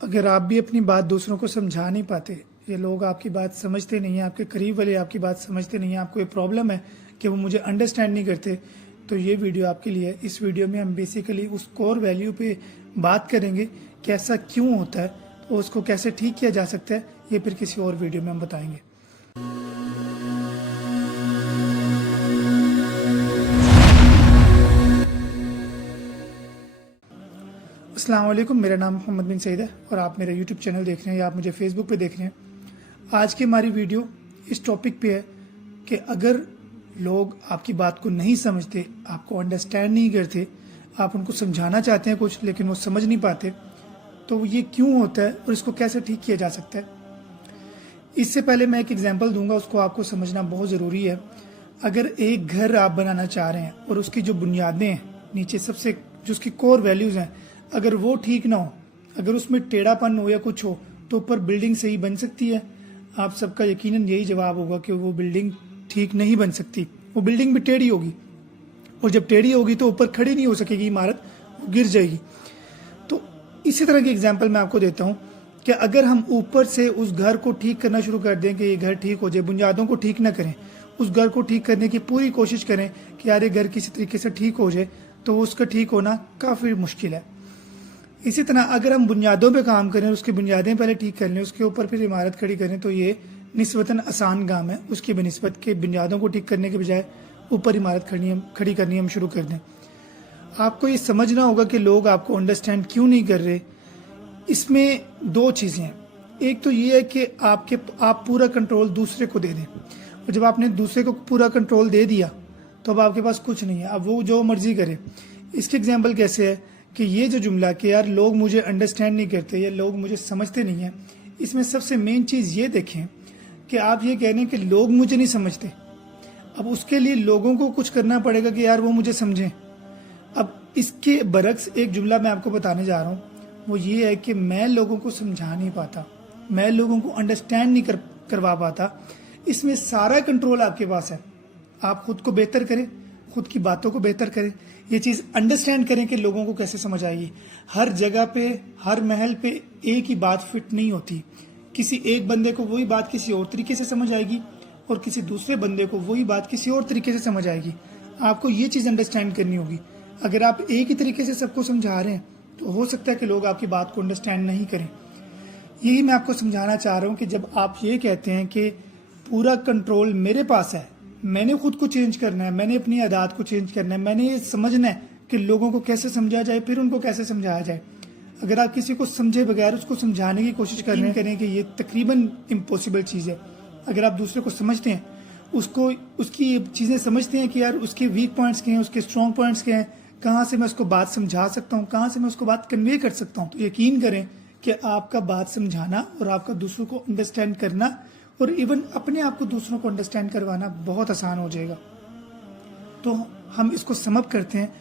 अगर आप भी अपनी बात दूसरों को समझा नहीं पाते, ये लोग आपकी बात समझते नहीं हैं, आपके करीब वाले आपकी बात समझते नहीं हैं, आपको ये प्रॉब्लम है कि वो मुझे अंडरस्टैंड नहीं करते, तो ये वीडियो आपके लिए है। इस वीडियो में हम बेसिकली उस कोर वैल्यू पे बात करेंगे कि ऐसा क्यों होता है और उसको कैसे ठीक किया जा सकता है, ये फिर किसी और वीडियो में हम बताएंगे। अस्सलाम वालेकुम, मेरा नाम मोहम्मद बिन सईद है और आप मेरा यूट्यूब चैनल देख रहे हैं या आप मुझे फेसबुक पे देख रहे हैं। आज की हमारी वीडियो इस टॉपिक पे है कि अगर लोग आपकी बात को नहीं समझते, आपको अंडरस्टैंड नहीं करते, आप उनको समझाना चाहते हैं कुछ लेकिन वो समझ नहीं पाते, तो ये क्यों होता है और इसको कैसे ठीक किया जा सकता है। इससे पहले मैं एक एग्जाम्पल दूंगा, उसको आपको समझना बहुत ज़रूरी है। अगर एक घर आप बनाना चाह रहे हैं और उसकी जो बुनियादें हैं, नीचे सबसे जो उसकी कोर वैल्यूज़ हैं, अगर वो ठीक ना हो, अगर उसमें टेढ़ापन हो या कुछ हो, तो ऊपर बिल्डिंग सही बन सकती है? आप सबका यकीनन यही जवाब होगा कि वो बिल्डिंग ठीक नहीं बन सकती। वो बिल्डिंग भी टेढ़ी होगी और जब टेढ़ी होगी तो ऊपर खड़ी नहीं हो सकेगी इमारत, वो गिर जाएगी। तो इसी तरह की एग्जाम्पल मैं आपको देता हूँ कि अगर हम ऊपर से उस घर को ठीक करना शुरू कर दें कि ये घर ठीक हो जाए, बुनियादों को ठीक ना करें, उस घर को ठीक करने की पूरी कोशिश करें कि यार ये घर किसी तरीके से ठीक हो जाए, तो उसका ठीक होना काफ़ी मुश्किल है। इसी तरह अगर हम बुनियादों पे काम करें, उसकी बुनियादें पहले ठीक कर लें, उसके ऊपर फिर इमारत खड़ी करें, तो ये निस्बतन आसान काम है उसकी बनिस्बत के बुनियादों को ठीक करने के बजाय ऊपर इमारत खड़ी करनी हम शुरू कर दें। आपको ये समझना होगा कि लोग आपको अंडरस्टैंड क्यों नहीं कर रहे। इसमें दो चीज़ें हैं। एक तो ये है कि आप पूरा कंट्रोल दूसरे को दे दें, और जब आपने दूसरे को पूरा कंट्रोल दे दिया तो अब आपके पास कुछ नहीं है, अब वो जो मर्जी करे। इसकी एग्जाम्पल कैसे है कि ये जो जुमला कि यार लोग मुझे अंडरस्टैंड नहीं करते या लोग मुझे समझते नहीं हैं, इसमें सबसे मेन चीज़ ये देखें कि आप ये कह रहे हैं कि लोग मुझे नहीं समझते। अब उसके लिए लोगों को कुछ करना पड़ेगा कि यार वो मुझे समझें। अब इसके बरक्स एक जुमला मैं आपको बताने जा रहा हूँ, वो ये है कि मैं लोगों को समझा नहीं पाता, मैं लोगों को अंडरस्टैंड नहीं करवा पाता। इसमें सारा कंट्रोल आपके पास है। आप खुद को बेहतर करें, खुद की बातों को बेहतर करें, ये चीज़ अंडरस्टैंड करें कि लोगों को कैसे समझ आएगी। हर जगह पे, हर महल पे एक ही बात फिट नहीं होती। किसी एक बंदे को वही बात किसी और तरीके से समझ आएगी और किसी दूसरे बंदे को वही बात किसी और तरीके से समझ आएगी। आपको ये चीज़ अंडरस्टैंड करनी होगी। अगर आप एक ही तरीके से सबको समझा रहे हैं तो हो सकता है कि लोग आपकी बात को अंडरस्टैंड नहीं करें। यही मैं आपको समझाना चाह रहा हूँ कि जब आप ये कहते हैं कि पूरा कंट्रोल मेरे पास है, मैंने खुद को चेंज करना है, मैंने अपनी आदत को चेंज करना है, मैंने ये समझना है कि लोगों को कैसे समझा जाए, फिर उनको कैसे समझाया जाए। अगर आप किसी को समझे बगैर उसको समझाने की कोशिश करें कि ये तकरीबन इम्पॉसिबल चीज़ है। अगर आप दूसरे को समझते हैं, उसको उसकी चीज़ें समझते हैं कि यार उसके वीक पॉइंट्स क्या हैं, उसके स्ट्रॉन्ग पॉइंट्स क्या हैं, कहाँ से मैं उसको बात समझा सकता हूँ, कहाँ से मैं उसको बात कन्वे कर सकता हूँ, तो यकीन करें कि आपका बात समझाना और आपका दूसरों को अंडरस्टैंड करना और इवन अपने आप को दूसरों को अंडरस्टैंड करवाना बहुत आसान हो जाएगा। तो हम इसको समअप करते हैं।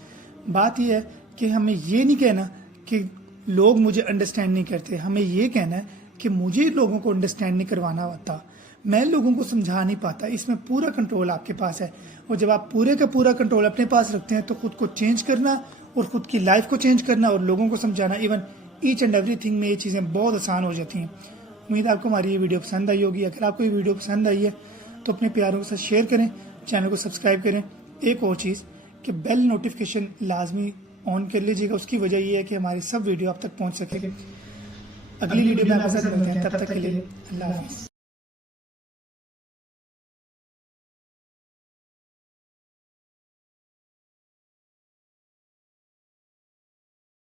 बात यह है कि हमें ये नहीं कहना कि लोग मुझे अंडरस्टैंड नहीं करते, हमें ये कहना है कि मुझे लोगों को अंडरस्टैंड नहीं करवाना आता, मैं लोगों को समझा नहीं पाता। इसमें पूरा कंट्रोल आपके पास है, और जब आप पूरे का पूरा कंट्रोल अपने पास रखते हैं तो खुद को चेंज करना और खुद की लाइफ को चेंज करना और लोगों को समझाना, इवन ईच एंड एवरीथिंग में ये चीज़ें बहुत आसान हो जाती हैं। उम्मीद है आपको हमारी ये वीडियो पसंद आई होगी। अगर आपको ये वीडियो पसंद आई है तो अपने प्यारों के साथ शेयर करें, चैनल को सब्सक्राइब करें। एक और चीज़ कि बेल नोटिफिकेशन लाजमी ऑन कर लीजिएगा। उसकी वजह ये है कि हमारी सब वीडियो आप तक पहुंच सके। अगली वीडियो में आपके साथ मिलते हैं, तब तक के लिए अल्लाह हाफ़िज़।